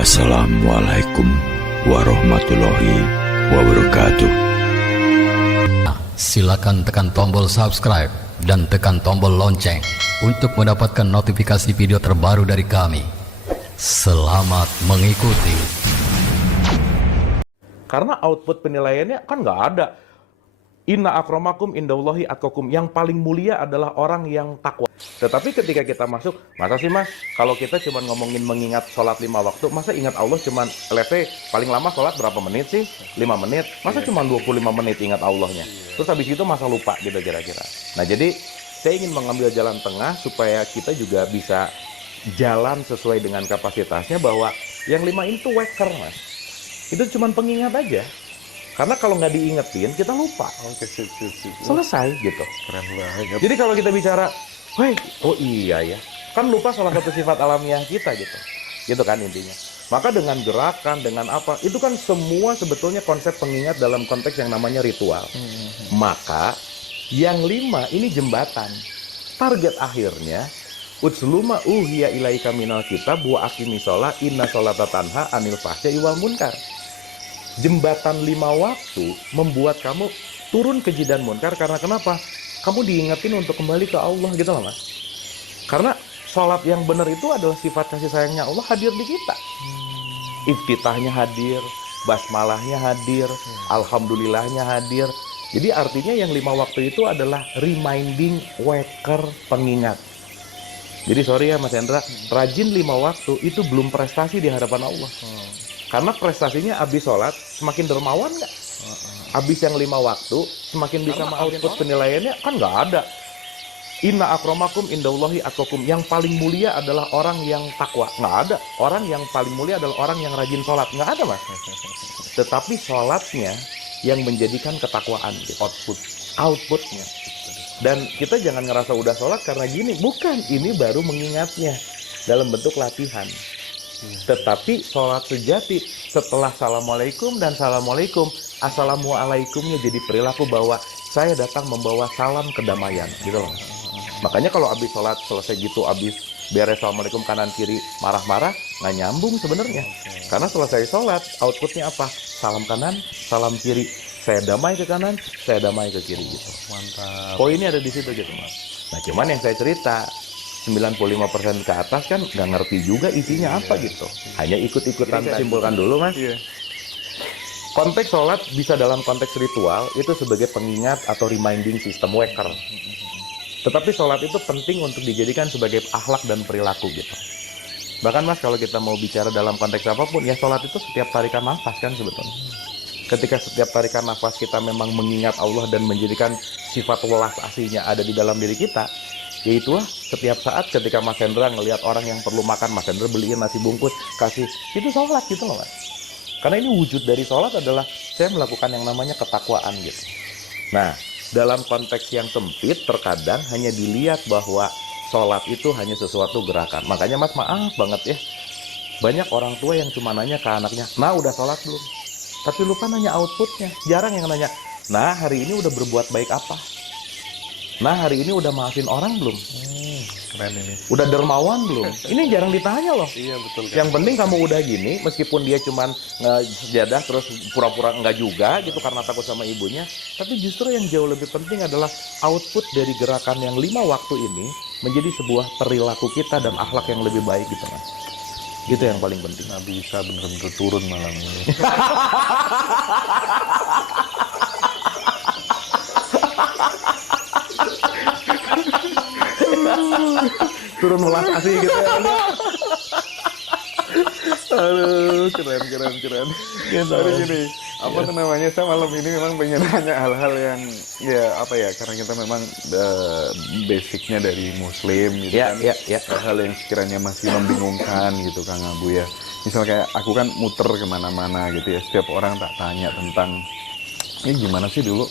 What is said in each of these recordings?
Assalamualaikum warahmatullahi wabarakatuh. Silakan tekan tombol subscribe dan tekan tombol lonceng untuk mendapatkan notifikasi video terbaru dari kami. Selamat mengikuti. Karena output penilaiannya kan nggak ada. Inna akramakum indallahi atqakum. Yang paling mulia adalah orang yang takwa. Tetapi ketika kita masuk, masa sih mas, kalau kita cuma ngomongin mengingat sholat 5 waktu, masa ingat Allah cuma, let's say, paling lama sholat berapa menit sih? 5 menit. Masa cuma 25 menit ingat Allahnya? Terus habis itu masa lupa gitu kira-kira. Nah jadi, saya ingin mengambil jalan tengah supaya kita juga bisa jalan sesuai dengan kapasitasnya, bahwa yang 5 itu waker mas. Itu cuma pengingat aja. Karena kalau nggak diingetin, kita lupa. Oke, Selesai gitu. keren banget. Jadi kalau kita bicara, wah, oh iya ya, kan lupa salah satu sifat alamiah kita gitu. Gitu kan intinya. Maka dengan gerakan, dengan apa, itu kan semua sebetulnya konsep pengingat dalam konteks yang namanya ritual. Maka yang 5 ini jembatan. Target akhirnya, Utsluma uhiya ilaika minal kitab wa aqimi sholat inna sholata tanha anil fahsya'i wal munkar. Jembatan 5 waktu membuat kamu turun keji dan munkar. Karena kenapa? Kamu diingetin untuk kembali ke Allah gitu loh mas. Karena sholat yang benar itu adalah sifat kasih sayangnya Allah hadir di kita. Iftitahnya hadir, basmalahnya hadir, alhamdulillahnya hadir. Jadi artinya yang 5 waktu itu adalah reminding, waker, pengingat. Jadi sorry ya Mas Hendra, rajin 5 waktu itu belum prestasi di hadapan Allah. Karena prestasinya abis sholat semakin dermawan nggak? Abis yang 5 waktu semakin bisa output penilaiannya kan nggak ada. Inna akramakum indallahi atqakum. Yang paling mulia adalah orang yang takwa. Nggak ada. Orang yang paling mulia adalah orang yang rajin sholat. Nggak ada mas. Tetapi sholatnya yang menjadikan ketakwaan gitu. Outputnya. Dan kita jangan ngerasa udah sholat karena gini. Bukan, ini baru mengingatnya dalam bentuk latihan. Tetapi sholat sejati setelah assalamualaikum dan assalamualaikum, assalamualaikumnya jadi perilaku bahwa saya datang membawa salam kedamaian gitu loh. Makanya kalau abis sholat selesai gitu, abis beres assalamualaikum kanan kiri marah-marah, nggak nyambung sebenarnya. Karena selesai sholat outputnya apa? Salam kanan, salam kiri. Saya damai ke kanan, saya damai ke kiri gitu. Mantap. Poinnya ada di situ gitu mas. Nah cuman yang saya cerita 95% ke atas kan nggak ngerti juga isinya apa gitu. Hanya ikut-ikutan. Saya simpulkan dulu mas. Iya. Konteks sholat bisa dalam konteks ritual itu sebagai pengingat atau reminding system waker. Tetapi sholat itu penting untuk dijadikan sebagai akhlak dan perilaku gitu. Bahkan mas kalau kita mau bicara dalam konteks apapun ya sholat itu setiap tarikan nafas kan sebetulnya. Ketika setiap tarikan nafas kita memang mengingat Allah dan menjadikan sifat welas aslinya ada di dalam diri kita. Yaitulah setiap saat ketika Mas Hendra ngelihat orang yang perlu makan, Mas Hendra beliin nasi bungkus, kasih, itu sholat gitu loh mas. Karena ini wujud dari sholat adalah saya melakukan yang namanya ketakwaan gitu. Nah, dalam konteks yang sempit terkadang hanya dilihat bahwa sholat itu hanya sesuatu gerakan. Makanya mas maaf banget ya, banyak orang tua yang cuma nanya ke anaknya, nah udah sholat belum? Tapi lupa nanya outputnya. Jarang yang nanya, nah hari ini udah berbuat baik apa? Nah hari ini udah maafin orang belum? Keren ini. Udah dermawan belum? Ini jarang ditanya loh. Iya betul. Yang penting kamu udah gini, meskipun dia cuman sejadah terus pura-pura enggak juga gitu karena takut sama ibunya. Tapi justru yang jauh lebih penting adalah output dari gerakan yang 5 waktu ini menjadi sebuah perilaku kita dan akhlak yang lebih baik gitu mas. Itu yang paling penting. Nabi Isa bener-bener turun malam ini. Turun welas asih gitu ya. Aduh, keren. Sorry gini, apa tuh namanya, saya malam ini memang pengen nanya hal-hal yang ya apa ya, karena kita memang basicnya dari muslim gitu Ya, kan. ya. Hal yang sekiranya masih membingungkan gitu Kang Abu ya. Misal kayak aku kan muter kemana-mana gitu ya, setiap orang tak tanya tentang ini gimana sih dulu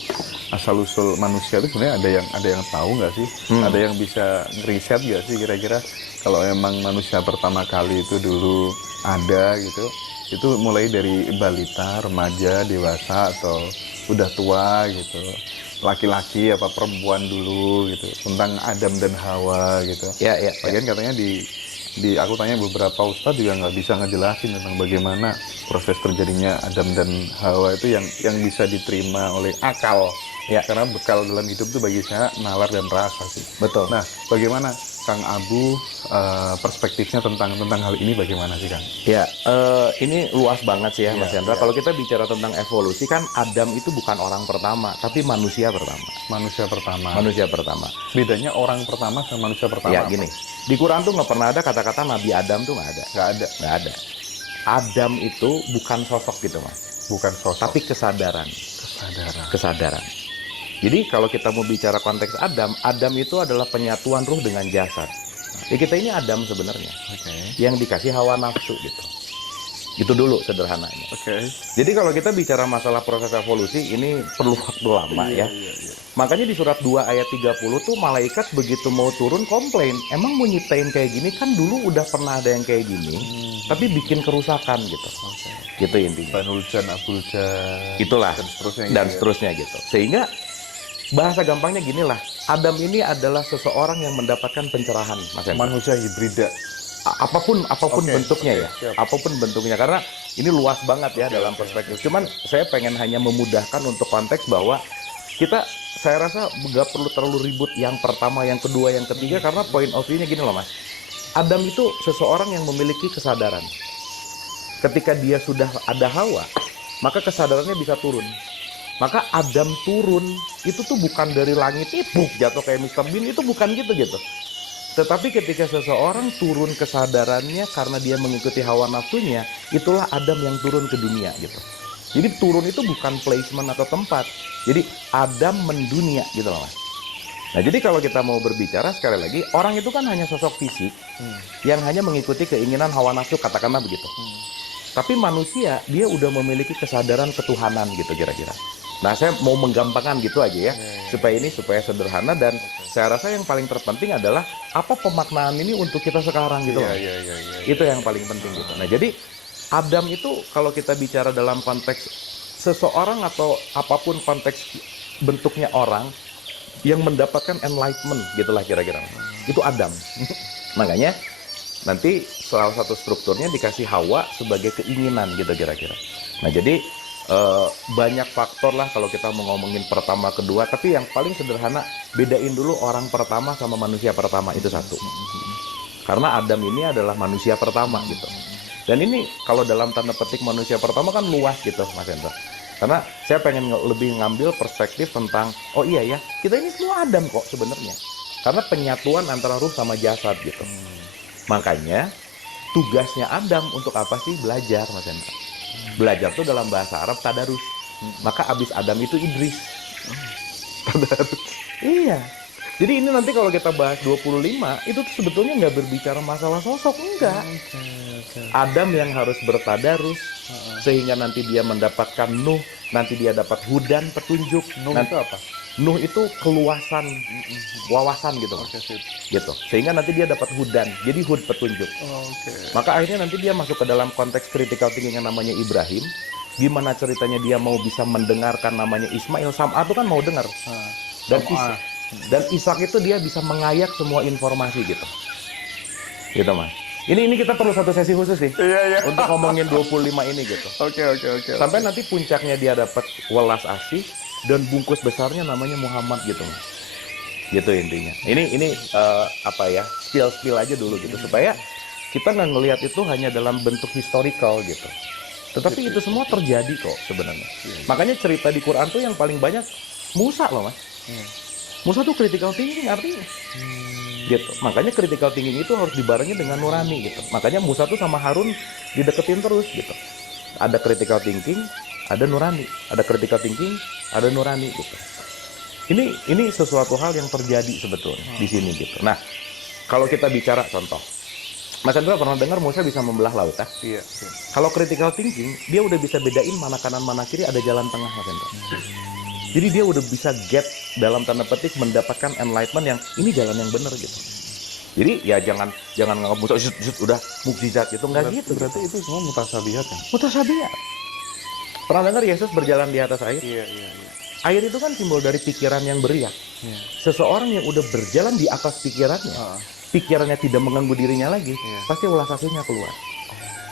asal usul manusia itu sebenarnya ada yang tahu nggak sih? Ada yang bisa ngeriset nggak sih kira-kira kalau emang manusia pertama kali itu dulu ada gitu? Itu mulai dari balita, remaja, dewasa atau udah tua gitu, laki-laki apa perempuan dulu gitu, tentang Adam dan Hawa gitu. Ya. Bagian katanya aku tanya beberapa ustadz juga nggak bisa ngejelasin tentang bagaimana proses terjadinya Adam dan Hawa itu yang bisa diterima oleh akal. Ya, karena bekal dalam hidup itu bagi saya nalar dan rasa sih. Betul. Nah, bagaimana Kang Abu perspektifnya tentang hal ini bagaimana sih Kang? Ya, ini luas banget sih ya Mas Hendra. Iya. Kalau kita bicara tentang evolusi kan Adam itu bukan orang pertama, tapi manusia pertama. Manusia pertama. Manusia pertama. Bedanya orang pertama sama manusia pertama. Ya apa? gini, di Quran tuh nggak pernah ada kata-kata Nabi Adam tuh nggak ada. Nggak ada. Nggak ada. Adam itu bukan sosok gitu Mas, Bukan sosok. tapi kesadaran. Kesadaran. Jadi kalau kita mau bicara konteks Adam, Adam itu adalah penyatuan ruh dengan jasad. Ya kita ini Adam sebenarnya, Oke. yang dikasih hawa nafsu gitu. Itu dulu sederhananya. Oke. Jadi kalau kita bicara masalah proses evolusi, ini perlu waktu lama ya. Iya. Makanya di surat 2 ayat 30 tuh malaikat begitu mau turun komplain. Emang mau nyiptain kayak gini kan dulu udah pernah ada yang kayak gini, tapi bikin kerusakan gitu. Gitu intinya. Banuljan, Abuljan. Itulah. Dan seterusnya. Dan gitu ya. seterusnya gitu. Sehingga bahasa gampangnya gini lah, Adam ini adalah seseorang yang mendapatkan pencerahan, Mas Hendra. Manusia hibrida. Apapun Oke, bentuknya oke, ya, siap. apapun bentuknya, karena ini luas banget ya dalam perspektif. Cuman saya pengen hanya memudahkan untuk konteks bahwa saya rasa nggak perlu terlalu ribut yang pertama, yang kedua, yang ketiga, karena point of view-nya gini loh Mas. Adam itu seseorang yang memiliki kesadaran. Ketika dia sudah ada Hawa, maka kesadarannya bisa turun. Maka Adam turun itu tuh bukan dari langit itu jatuh kayak Mr. Bean, itu bukan gitu. Tetapi ketika seseorang turun kesadarannya karena dia mengikuti hawa nafsunya, itulah Adam yang turun ke dunia gitu. Jadi turun itu bukan placement atau tempat. Jadi Adam mendunia gitu loh Mas. Nah jadi kalau kita mau berbicara sekali lagi, orang itu kan hanya sosok fisik yang hanya mengikuti keinginan hawa nafsu, katakanlah begitu. Tapi manusia dia udah memiliki kesadaran ketuhanan gitu kira-kira. Nah, saya mau menggampangkan gitu aja ya, supaya sederhana, dan saya rasa yang paling terpenting adalah apa pemaknaan ini untuk kita sekarang gitu loh. Iya. Itu yang paling penting gitu. Nah, jadi Adam itu kalau kita bicara dalam konteks seseorang atau apapun konteks bentuknya orang yang mendapatkan enlightenment gitulah kira-kira. Itu Adam. Makanya nanti salah satu strukturnya dikasih Hawa sebagai keinginan gitu kira-kira. Nah, jadi banyak faktor lah kalau kita mau ngomongin pertama kedua, tapi yang paling sederhana bedain dulu orang pertama sama manusia pertama, itu satu. Karena Adam ini adalah manusia pertama gitu. Dan ini kalau dalam tanda petik manusia pertama kan luas gitu Mas Hendra. Karena saya pengen lebih ngambil perspektif tentang oh iya ya, kita ini semua Adam kok sebenarnya. Karena penyatuan antara ruh sama jasad gitu. Makanya tugasnya Adam untuk apa sih? Belajar Mas Hendra. Belajar tuh dalam bahasa Arab tadarus. Maka abis Adam itu Idris. Tadarus. Iya. Jadi ini nanti kalau kita bahas 25, itu tuh sebetulnya nggak berbicara masalah sosok, enggak. Adam yang harus bertadarus, sehingga nanti dia mendapatkan Nuh, nanti dia dapat hudan, petunjuk. Nuh Nanti itu apa? Nuh itu keluasan, wawasan gitu. Oke, sip. Gitu. Sehingga nanti dia dapat hudan, jadi hud petunjuk. Oke. Maka akhirnya nanti dia masuk ke dalam konteks critical thinking yang namanya Ibrahim. Gimana ceritanya dia mau bisa mendengarkan namanya Ismail, Sam'a itu kan mau dengar. Dan Ishak itu dia bisa mengayak semua informasi gitu. Gitu Mas. Ini kita perlu satu sesi khusus sih. Iya. Untuk ngomongin 25 ini gitu. Oke. Sampai nanti puncaknya dia dapat welas asih dan bungkus besarnya namanya Muhammad gitu Mas. Gitu intinya. Ini apa ya? Spill aja dulu gitu supaya kita nggak ngelihat itu hanya dalam bentuk historical gitu. Tetapi itu semua terjadi kok sebenarnya. Makanya cerita di Quran tuh yang paling banyak Musa loh Mas. Musa tuh critical thinking artinya. Gitu. Makanya critical thinking itu harus dibarengi dengan nurani gitu. Makanya Musa tuh sama Harun dideketin terus gitu. Ada critical thinking, ada nurani. Ada critical thinking, ada nurani gitu. Ini sesuatu hal yang terjadi sebetulnya di sini gitu. Nah, kalau kita bicara contoh, Mas Hendra pernah dengar Musa bisa membelah laut ya? Iya. Kalau critical thinking, dia udah bisa bedain mana kanan mana kiri, ada jalan tengah Mas Hendra. Jadi dia udah bisa get dalam tanda petik mendapatkan enlightenment yang ini jalan yang benar gitu. Jadi ya jangan nganggap Musa udah mukjizat gitu, enggak gitu. Berarti itu semua mutasabihat kan? Mutasabihat. Pernah dengar Yesus berjalan di atas air? Iya. Air itu kan simbol dari pikiran yang beriak. Iya. Seseorang yang udah berjalan di atas pikirannya, pikirannya tidak mengganggu dirinya lagi, pasti welas asihnya keluar.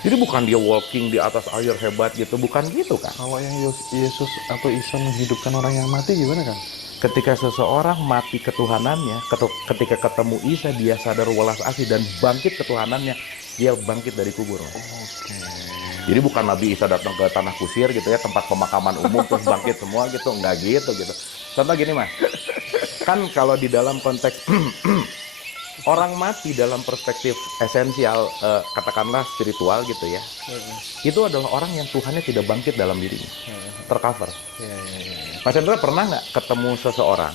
Jadi bukan dia walking di atas air hebat gitu, bukan gitu kan. Kalau yang Yesus atau Isa menghidupkan orang yang mati gimana kan? Ketika seseorang mati ketuhanannya, ketika ketemu Isa, dia sadar welas asih dan bangkit ketuhanannya, dia bangkit dari kubur. Jadi bukan Nabi Isa datang ke tanah kusir gitu ya, tempat pemakaman umum terus bangkit semua gitu, enggak gitu. Contoh gini mas, kan kalau di dalam konteks orang mati dalam perspektif esensial, katakanlah spiritual gitu ya, itu adalah orang yang Tuhannya tidak bangkit dalam dirinya, tercover. Mas Hendra pernah nggak ketemu seseorang,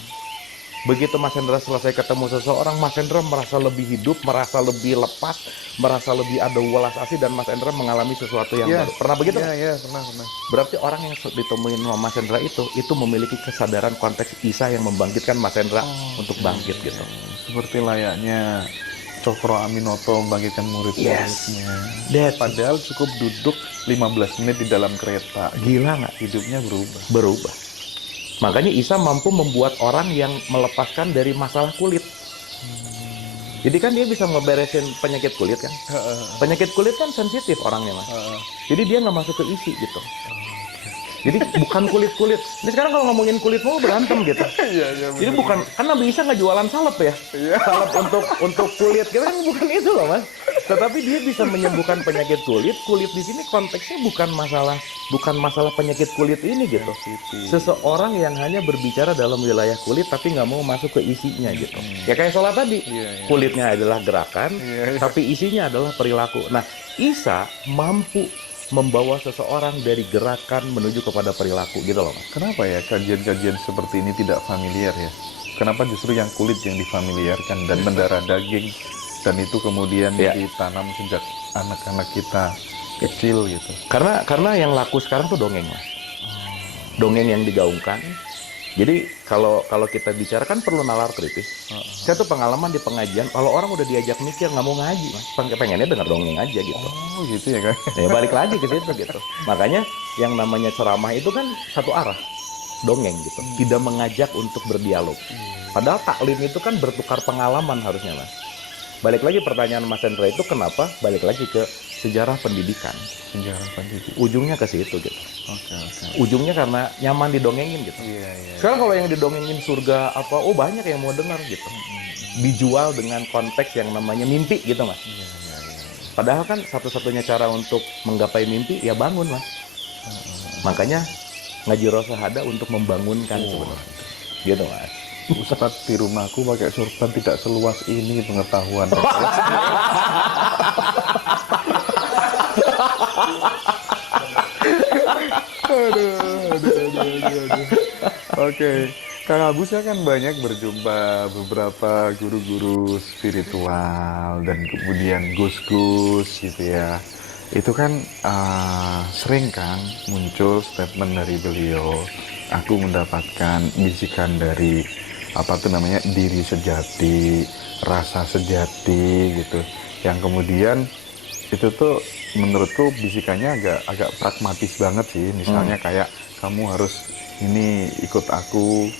begitu Mas Hendra selesai ketemu seseorang, Mas Hendra merasa lebih hidup, merasa lebih lepas, merasa lebih ada welas asih, dan Mas Hendra mengalami sesuatu yang baru. Pernah begitu? Iya, pernah. Berarti orang yang ditemuin sama Mas Hendra itu memiliki kesadaran konteks Isa yang membangkitkan Mas Hendra untuk bangkit gitu. Seperti layaknya Cokro Aminoto membangkitkan murid-muridnya. Padahal cukup duduk 15 menit di dalam kereta. Gila nggak? Hidupnya Berubah. Makanya Isa mampu membuat orang yang melepaskan dari masalah kulit. Jadi kan dia bisa ngeberesin penyakit kulit kan. Penyakit kulit kan sensitif orangnya mas. Jadi dia nggak masuk ke isi gitu. Jadi bukan kulit-kulit. Ini sekarang kalau ngomongin kulit mau berantem gitu. Jadi bukan, kan Nabi Isa nggak jualan salep ya. Salep untuk kulit, kita kan bukan itu loh mas. Tetapi dia bisa menyembuhkan penyakit kulit. Kulit di sini konteksnya bukan masalah penyakit kulit ini gitu. Seseorang yang hanya berbicara dalam wilayah kulit tapi nggak mau masuk ke isinya gitu. Ya kayak sholat tadi, kulitnya adalah gerakan, tapi isinya adalah perilaku. Nah, Isa mampu membawa seseorang dari gerakan menuju kepada perilaku gitu loh mas. Kenapa ya kajian-kajian seperti ini tidak familiar ya? Kenapa justru yang kulit yang difamiliarkan dan mendarah daging, dan itu kemudian ditanam sejak anak-anak kita kecil gitu? Karena yang laku sekarang tuh dongeng mas. Dongeng yang digaungkan. Jadi kalau kita bicara kan perlu nalar kritis. Saya tuh pengalaman di pengajian, kalau orang udah diajak mikir nggak mau ngaji mas, pengennya denger dongeng aja gitu. Oh gitu ya kan? Ya balik lagi ke situ gitu. Makanya yang namanya ceramah itu kan satu arah, dongeng gitu, tidak mengajak untuk berdialog. Padahal taklim itu kan bertukar pengalaman harusnya mas. Balik lagi pertanyaan Mas Hendra itu kenapa? Balik lagi ke sejarah pendidikan. Ujungnya ke situ gitu. Ujungnya karena nyaman didongengin gitu. Sekarang kalau yang didongengin surga apa, banyak yang mau dengar gitu. Dijual dengan konteks yang namanya mimpi gitu mas. Padahal kan satu-satunya cara untuk menggapai mimpi ya bangun mas. Makanya ngaji rosyahada untuk membangunkan sebenarnya. Gitu mas. Ustadz di rumahku pakai sorban tidak seluas ini pengetahuan. Oke, Kang Abu, saya kan banyak berjumpa beberapa guru-guru spiritual dan kemudian gus-gus gitu ya. Itu kan sering kan muncul statement dari beliau, aku mendapatkan bisikan dari diri sejati, rasa sejati gitu, yang kemudian itu tuh menurutku bisikannya agak pragmatis banget sih. Misalnya kayak kamu harus ini ikut aku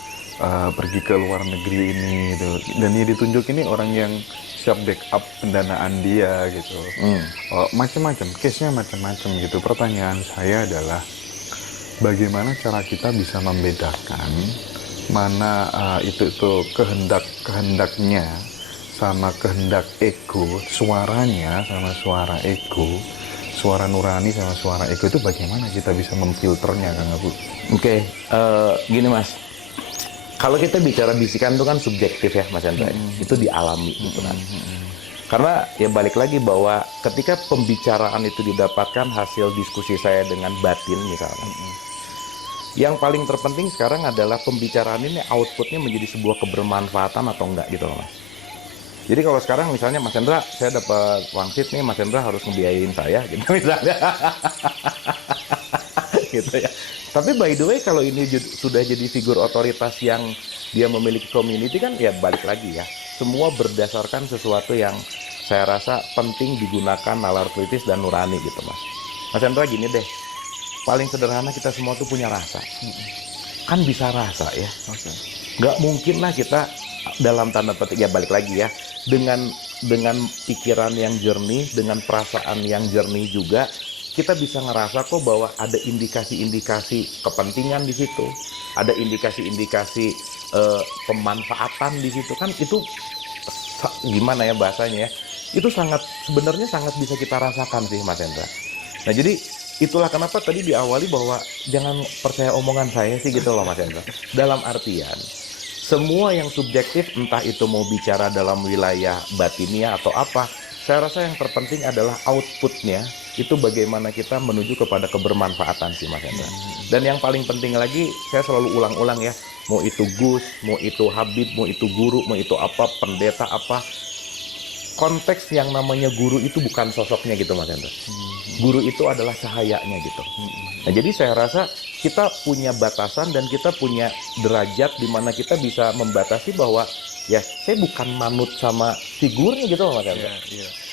pergi ke luar negeri ini gitu. Dan yang ditunjuk ini orang yang siap backup pendanaan dia gitu. Macam-macam, case-nya macam-macam gitu. Pertanyaan saya adalah bagaimana cara kita bisa membedakan mana itu kehendaknya sama kehendak ego, suaranya sama suara ego, suara nurani sama suara ego, itu bagaimana kita bisa memfilternya, Kang Abu? Oke, gini mas, kalau kita bicara bisikan itu kan subjektif ya mas Hendra, itu dialami gitu kan. Karena ya balik lagi bahwa ketika pembicaraan itu didapatkan hasil diskusi saya dengan batin misalnya, yang paling terpenting sekarang adalah pembicaraan ini outputnya menjadi sebuah kebermanfaatan atau enggak gitu loh mas. Jadi kalau sekarang misalnya Mas Hendra, saya dapat wangsit nih, Mas Hendra harus ngebiayain saya gitu misalnya. Gitu ya. Tapi by the way kalau ini sudah jadi figur otoritas yang dia memiliki community kan ya balik lagi ya. Semua berdasarkan sesuatu yang saya rasa penting digunakan nalar kritis dan nurani gitu mas. Mas Hendra gini deh, paling sederhana kita semua tuh punya rasa. Kan bisa rasa ya. Nggak mungkin lah kita dalam tanda petik ya balik lagi ya, dengan dengan pikiran yang jernih, dengan perasaan yang jernih juga, kita bisa ngerasa kok bahwa ada indikasi-indikasi kepentingan di situ, ada indikasi-indikasi pemanfaatan di situ, kan itu gimana ya bahasanya ya, itu sebenarnya sangat bisa kita rasakan sih Mas Hendra. Nah jadi itulah kenapa tadi diawali bahwa jangan percaya omongan saya sih gitu loh Mas Hendra. Dalam artian semua yang subjektif, entah itu mau bicara dalam wilayah batinia atau apa, saya rasa yang terpenting adalah outputnya, itu bagaimana kita menuju kepada kebermanfaatan sih Mas Hendra. Dan yang paling penting lagi, saya selalu ulang-ulang ya, mau itu Gus, mau itu Habib, mau itu guru, mau itu apa, pendeta apa, konteks yang namanya guru itu bukan sosoknya gitu Mas Hendra. Guru itu adalah cahayanya gitu. Nah jadi saya rasa kita punya batasan dan kita punya derajat di mana kita bisa membatasi bahwa ya saya bukan manut sama figurnya gitu Mas Hendra.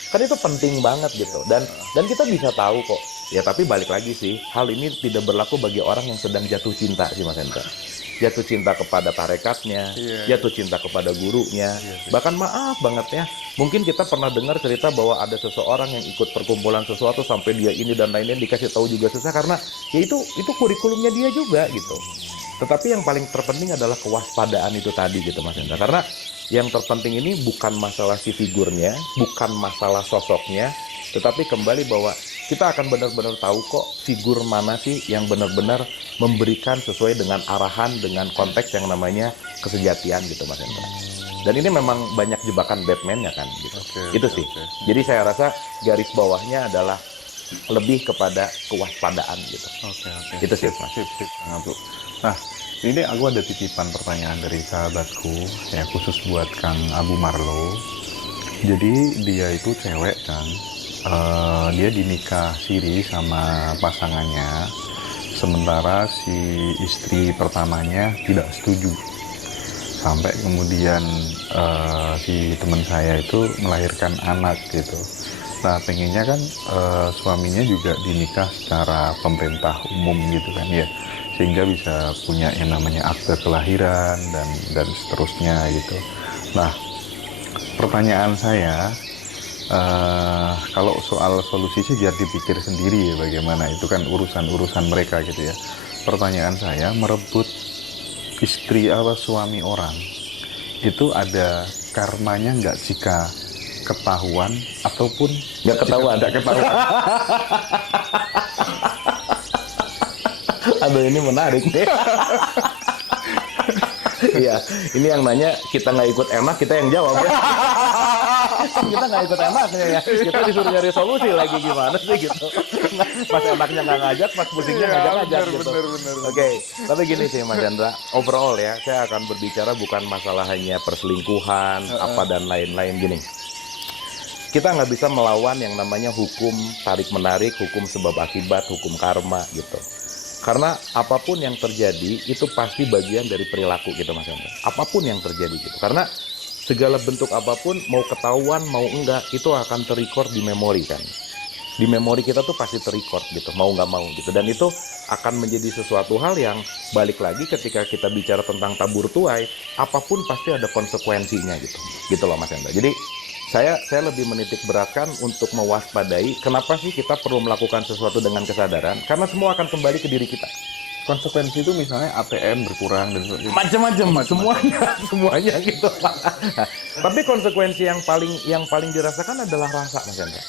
Kan itu penting banget gitu. Dan kita bisa tahu kok. Ya tapi balik lagi sih, hal ini tidak berlaku bagi orang yang sedang jatuh cinta sih Mas Hendra. Jatuh cinta kepada tarekatnya, jatuh cinta kepada gurunya. Bahkan maaf banget ya, mungkin kita pernah dengar cerita bahwa ada seseorang yang ikut perkumpulan sesuatu sampai dia ini dan lainnya dikasih tahu juga susah karena ya itu kurikulumnya dia juga gitu. Tetapi yang paling terpenting adalah kewaspadaan itu tadi gitu Mas Hendra. Karena yang terpenting ini bukan masalah si figurnya, bukan masalah sosoknya, tetapi kembali bahwa kita akan benar-benar tahu kok figur mana sih yang benar-benar memberikan sesuai dengan arahan, dengan konteks yang namanya kesejatian gitu Mas Hendra. Dan ini memang banyak jebakan Batman-nya kan gitu. Itu sih. Jadi saya rasa garis bawahnya adalah lebih kepada kewaspadaan gitu. Itu sih Mas. Sip. Nah, ini aku ada titipan pertanyaan dari sahabatku, ya khusus buat Kang Abu Marlo. Jadi dia itu cewek kan. Dia dinikah siri sama pasangannya, sementara si istri pertamanya tidak setuju, sampai kemudian si teman saya itu melahirkan anak gitu. Nah pengennya kan suaminya juga dinikah secara pemerintah umum gitu kan ya, sehingga bisa punya yang namanya akte kelahiran dan seterusnya gitu. Nah pertanyaan saya, kalau soal solusi sih biar dipikir sendiri ya bagaimana, itu kan urusan mereka gitu ya. Pertanyaan saya, merebut istri atau suami orang itu ada karmanya nggak jika ketahuan ataupun nggak ketahuan? Aduh ini menarik nih. Iya, ini yang nanya kita nggak ikut enak, kita yang jawab ya. Kita nggak ikut enaknya ya, kita disuruh nyari solusi lagi gimana sih gitu. Pas enaknya nggak ngajak, pas musiknya ngajak-ngajak gitu. Oke, tapi gini sih Mas Chandra, overall ya, saya akan berbicara bukan masalah hanya perselingkuhan, apa dan lain-lain gini. Kita nggak bisa melawan yang namanya hukum tarik-menarik, hukum sebab akibat, hukum karma gitu. Karena apapun yang terjadi itu pasti bagian dari perilaku gitu Mas Chandra. Apapun yang terjadi gitu. Karena segala bentuk apapun, mau ketahuan, mau enggak, itu akan terrecord di memori kan. Di memori kita tuh pasti terrecord gitu, mau nggak mau gitu. Dan itu akan menjadi sesuatu hal yang balik lagi ketika kita bicara tentang tabur tuai, apapun pasti ada konsekuensinya gitu. Gitu loh Mas Chandra. Jadi saya lebih menitik beratkan untuk mewaspadai kenapa sih kita perlu melakukan sesuatu dengan kesadaran, karena semua akan kembali ke diri kita. Konsekuensi itu misalnya ATM berkurang dan macam-macam semuanya gitu. Tapi konsekuensi yang paling dirasakan adalah rasa Mas Chandra.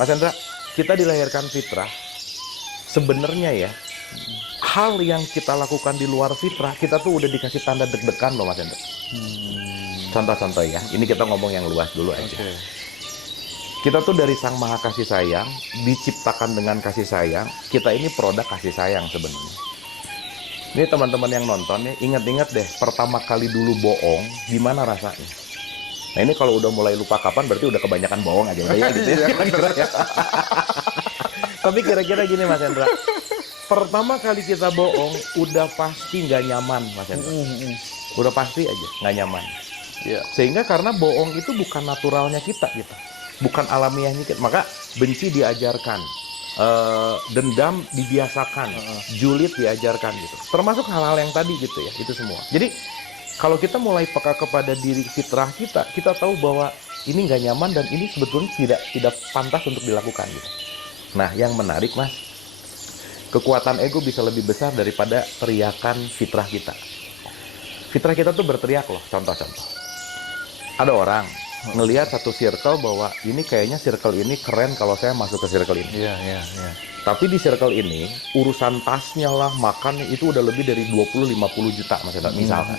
Mas Chandra, kita dilahirkan fitrah. Sebenarnya ya, hal yang kita lakukan di luar fitrah, kita tuh udah dikasih tanda deg-degan loh Mas Chandra. Contoh-contoh ya, ini kita ngomong yang luas dulu aja. Kita tuh dari Sang Maha Kasih Sayang, diciptakan dengan kasih sayang. Kita ini produk kasih sayang sebenarnya. Ini teman-teman yang nonton ya, ingat-ingat deh, pertama kali dulu bohong, gimana rasanya? Nah ini kalau udah mulai lupa kapan, berarti udah kebanyakan bohong aja udah ya gitu ya. Kira-kira ya. Tapi kira-kira gini Mas Hendra, pertama kali kita bohong, udah pasti nggak nyaman Mas Hendra. Udah pasti aja nggak nyaman. Sehingga karena bohong itu bukan naturalnya kita gitu. Bukan alamiahnya kita. Maka benci diajarkan. Dendam dibiasakan, julid diajarkan gitu, termasuk hal-hal yang tadi gitu ya, itu semua. Jadi Kalau kita mulai peka kepada diri fitrah kita, kita tahu bahwa ini nggak nyaman dan ini sebetulnya tidak pantas untuk dilakukan gitu. Nah, yang menarik Mas, kekuatan ego bisa lebih besar daripada teriakan fitrah kita. Fitrah kita tuh berteriak loh, contoh-contoh. Ada orang ngelihat satu circle bahwa ini kayaknya circle ini keren kalau saya masuk ke circle ini. Iya, iya, iya. Tapi di circle ini, urusan tasnya lah, makan itu udah lebih dari 20-50 juta Mas Hendra, misalkan.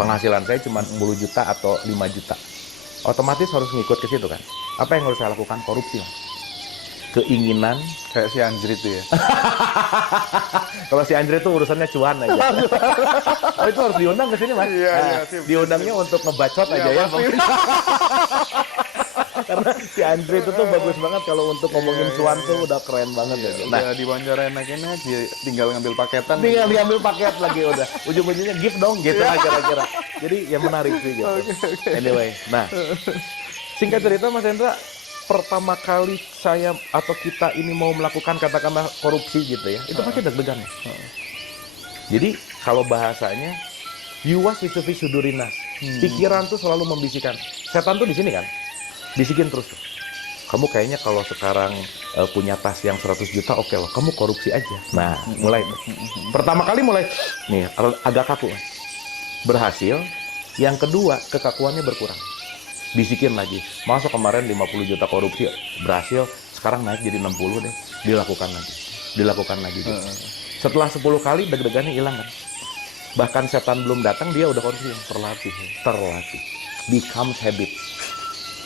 Penghasilan saya cuma 10 juta atau 5 juta. Otomatis harus ngikut ke situ kan. Apa yang harus saya lakukan? Korupsi. Mas. Keinginan. Kayak si Anjrit itu ya. Kalau si Andre itu urusannya cuan aja. Oh, itu harus diundang ke sini Mas. Iya, Nah, iya, sip. diundangnya untuk ngebacot aja ya. pasti. Karena si Andre itu tuh bagus banget kalau untuk ngomongin cuan tuh udah keren banget ya. Nah, Udah diwawancara enak-enak, dia tinggal ngambil paketan. tinggal diambil paket lagi udah. Ujung-ujungnya gift dong gitu lah kira-kira. Jadi yang menarik sih gitu. Anyway, nah singkat cerita Mas Hendra, pertama kali saya atau kita ini mau melakukan katakanlah korupsi gitu ya, itu pasti deg-degan ya. Jadi kalau bahasanya yuwas isufi sudurinas, pikiran tuh selalu membisikkan. Setan tuh di sini kan, bisikin terus tuh. Kamu kayaknya kalau sekarang punya tas yang 100 juta, oke loh, kamu korupsi aja. Nah, mulai tuh. Pertama kali mulai, nih agak kaku. Berhasil, yang kedua kekakuannya berkurang. Bisikin lagi, masa kemarin 50 juta korupsi, berhasil, sekarang naik jadi 60 deh. Dilakukan lagi. Gitu. Setelah 10 kali, deg-degannya hilang kan. Bahkan setan belum datang, dia udah korupsi. Terlatih. Becomes habit.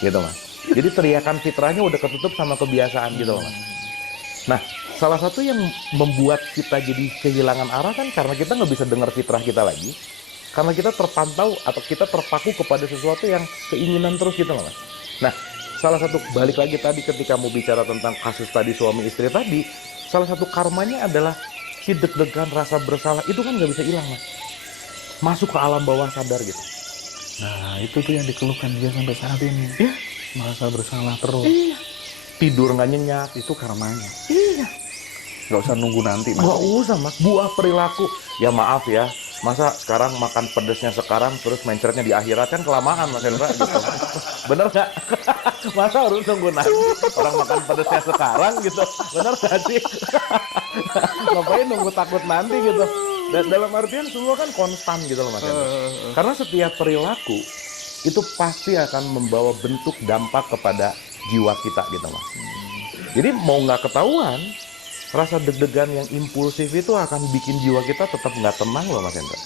Gitu Mas. Jadi teriakan fitrahnya udah ketutup sama kebiasaan gitu loh Mas. Nah, salah satu yang membuat kita jadi kehilangan arah kan karena kita nggak bisa dengar fitrah kita lagi. Karena kita terpantau atau kita terpaku kepada sesuatu yang keinginan terus gitu loh Mas. Nah, salah satu, balik lagi tadi ketika mau bicara tentang kasus tadi suami istri tadi, salah satu karmanya adalah si deg-degan rasa bersalah itu kan nggak bisa hilang Mas. Masuk ke alam bawah sadar gitu. Nah, itu tuh yang dikeluhkan dia sampai saat ini. Iya. Merasa bersalah terus. Iya. Tidur nggak nyenyak. Itu karmanya. Iya. Nggak usah nunggu nanti, Mas. Nggak usah Mas. Buah perilaku. Ya maaf ya. Masa sekarang makan pedesnya sekarang terus mencretnya di akhirat kan kelamaan Mas Hendra gitu. Bener nggak? Masa harus nunggu nanti orang makan pedesnya sekarang gitu. Bener nggak sih? Ngapain nunggu takut nanti gitu. Dan dalam artian semua kan konstan gitu loh Mas Hendra. Karena setiap perilaku itu pasti akan membawa bentuk dampak kepada jiwa kita gitu Mas. Jadi mau nggak ketahuan, rasa deg-degan yang impulsif itu akan bikin jiwa kita tetap nggak tenang loh Mas Hendra.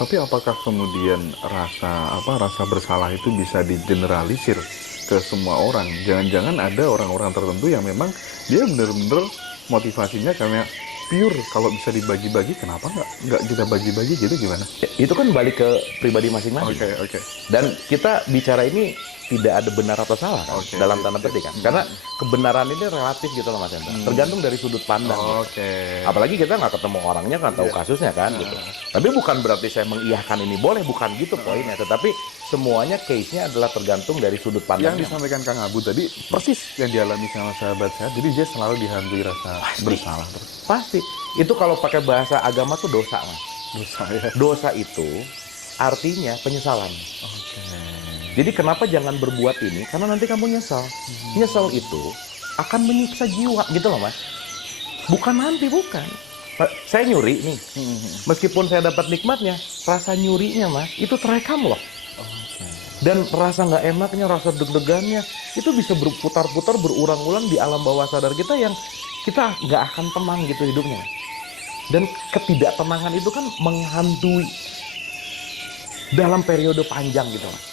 Tapi apakah kemudian rasa bersalah itu bisa digeneralisir ke semua orang? Jangan-jangan ada orang-orang tertentu yang memang dia benar-benar motivasinya karena pure, kalau bisa dibagi-bagi, kenapa nggak kita bagi-bagi gitu, gimana? Itu kan balik ke pribadi masing-masing. Oke. Dan kita bicara ini tidak ada benar atau salah kan, Oke, dalam tanda petik kan. Karena kebenaran ini relatif gitu loh Mas Hendra. Tergantung dari sudut pandang. Oke. Apalagi kita nggak ketemu orangnya, nggak tahu kasusnya kan gitu. Tapi bukan berarti saya mengiyakan ini boleh, bukan gitu poinnya. Tetapi semuanya case-nya adalah tergantung dari sudut pandang. Yang disampaikan Kang Abu tadi persis yang dialami sama sahabat saya. Jadi dia selalu dihantui rasa bersalah terus. Pasti. Itu kalau pakai bahasa agama tuh dosa Mas. Dosa ya. Dosa itu artinya penyesalan. Oke. Jadi kenapa jangan berbuat ini? Karena nanti kamu nyesal. Nyesal itu akan menyiksa jiwa gitu loh Mas. Bukan nanti, bukan. Saya nyuri nih. Meskipun saya dapat nikmatnya, rasa nyurinya Mas, itu terekam loh. Dan rasa nggak enaknya, rasa deg-degannya, itu bisa berputar-putar, berulang-ulang di alam bawah sadar kita yang kita nggak akan tenang gitu hidupnya. Dan ketidaktenangan itu kan menghantui dalam periode panjang gitu Mas.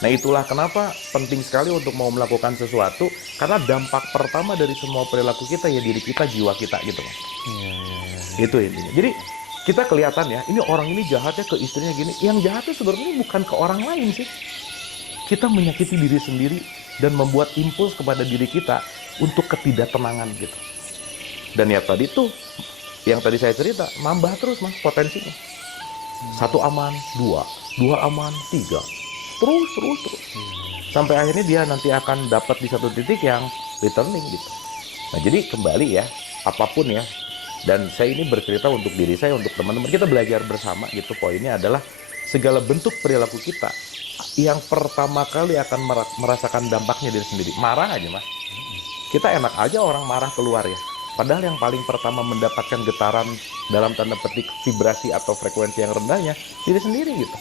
Nah itulah kenapa penting sekali untuk mau melakukan sesuatu, karena dampak pertama dari semua perilaku kita ya diri kita, jiwa kita gitu Mas. Itu intinya. Jadi kita kelihatan ya, ini orang ini jahatnya ke istrinya gini. Yang jahatnya sebenarnya bukan ke orang lain sih. Kita menyakiti diri sendiri dan membuat impuls kepada diri kita untuk ketidaktenangan gitu. Dan ya tadi tuh, yang tadi saya cerita, nambah terus Mas potensinya. 1 aman, 2 aman, 3. Terus. Sampai akhirnya dia nanti akan dapat di satu titik yang returning gitu. Nah jadi kembali ya, apapun ya, dan saya ini bercerita untuk diri saya, untuk teman-teman, kita belajar bersama gitu. Poinnya adalah segala bentuk perilaku kita, yang pertama kali akan merasakan dampaknya diri sendiri. Marah aja mas, kita enak aja orang marah keluar ya, padahal yang paling pertama mendapatkan getaran dalam tanda petik vibrasi atau frekuensi yang rendahnya diri sendiri gitu.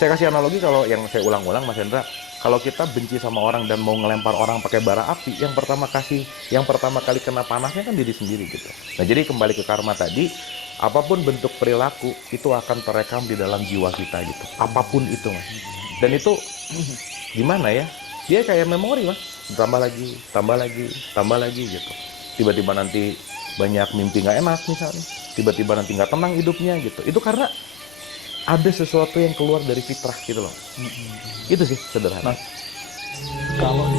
Saya kasih analogi, kalau yang saya ulang-ulang Mas Hendra, kalau kita benci sama orang dan mau ngelempar orang pakai bara api, yang pertama kali kena panasnya kan diri sendiri gitu. Nah jadi kembali ke karma tadi, apapun bentuk perilaku itu akan terekam di dalam jiwa kita gitu, apapun itu mas. Dan itu gimana ya, dia kayak memori mas, tambah lagi gitu. Tiba-tiba nanti banyak mimpi nggak enak misalnya, tiba-tiba nanti nggak tenang hidupnya gitu. Itu karena ada sesuatu yang keluar dari fitrah gitu loh. Itu sih sederhana. Nah, kalau di